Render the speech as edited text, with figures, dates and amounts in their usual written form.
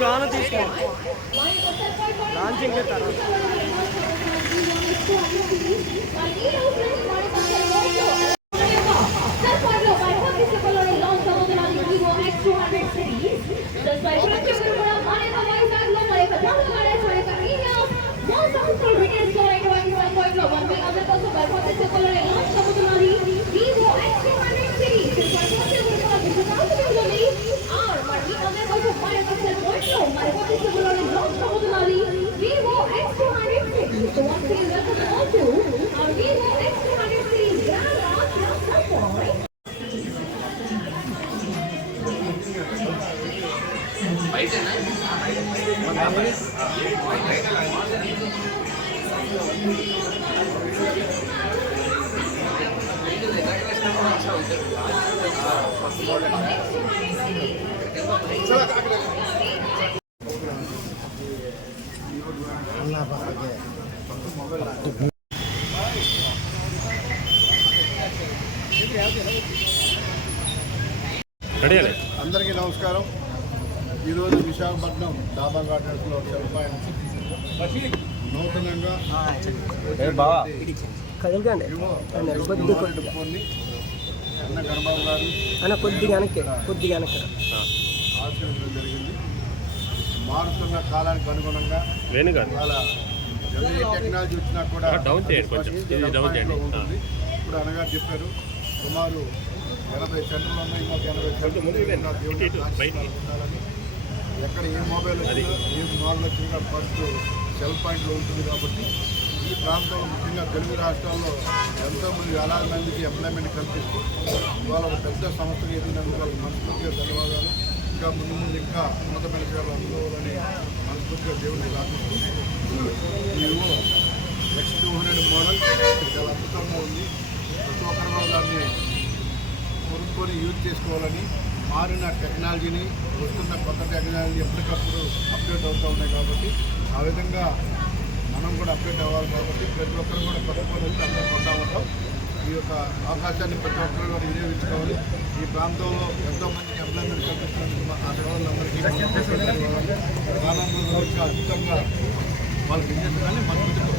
అందులో ఆన తీసుకోండి లాంచింగ్ తర్వాత అందరికీ నమస్కారం. ఈరోజు విశాఖపట్నం డాబా గార్డెన్స్లో నూతనంగా అన్న గణబాబు గారు కొద్దిగా ఆచరించడం జరిగింది. మారుతున్న కాలానికి అనుగుణంగా వాళ్ళ ఏ టెక్నాలజీ వచ్చినా కూడా ఉంటుంది. ఇప్పుడు అన్నగారు చెప్పారు సుమారు 80 సెంటర్లు ఉన్నాయి. మాకు 80 సెంటర్లు ఎక్కడ ఏ మొబైల్ వచ్చినా ఏ మోడల్ వచ్చినా ఫస్ట్ సెల్ పాయింట్లో ఉంటుంది. కాబట్టి ఈ ప్రాంతంలో ముఖ్యంగా తెలుగు రాష్ట్రాల్లో ఎంతోమంది వేలాది మందికి ఎంప్లాయ్మెంట్ కల్పిస్తూ వాళ్ళ ఒక పెద్ద సంస్థగా ఎదిగినందుకు వాళ్ళకి మనస్ఫూర్తిగా ధన్యవాదాలు. ఇంకా ముందు ముందు ఇంకా ఉన్నతమైన సేవలు అందుకోవాలని మనస్ఫూర్తిగా దేవుడిని ప్రార్థిస్తూ ఈ X200 మోడల్ చాలా అద్భుతంగా ఉంది. ప్రతి ఒక్కరి వల్ల దాన్ని కొనుక్కొని యూజ్ చేసుకోవాలని, మారిన టెక్నాలజీని, వస్తున్న కొత్త టెక్నాలజీ ఎప్పటికప్పుడు అప్డేట్ అవుతూ ఉన్నాయి. కాబట్టి ఆ విధంగా మనం కూడా అప్డేట్ అవ్వాలి. కాబట్టి ప్రతి ఒక్కరు కూడా కొత్త వచ్చి అందరూ కొంటా ఉంటాం. ఈ యొక్క అవకాశాన్ని ప్రతి ఒక్కరు కూడా వినియోగించుకోవాలి. ఈ ప్రాంతంలో ఎంతోమందికి ఎంప్లాయ్మెంట్ కల్పిస్తున్నందుకు ఆ సేవలందరికీ కాలంలో ఇంకా అద్భుతంగా వాళ్ళకి బిజినెస్ కానీ మనకు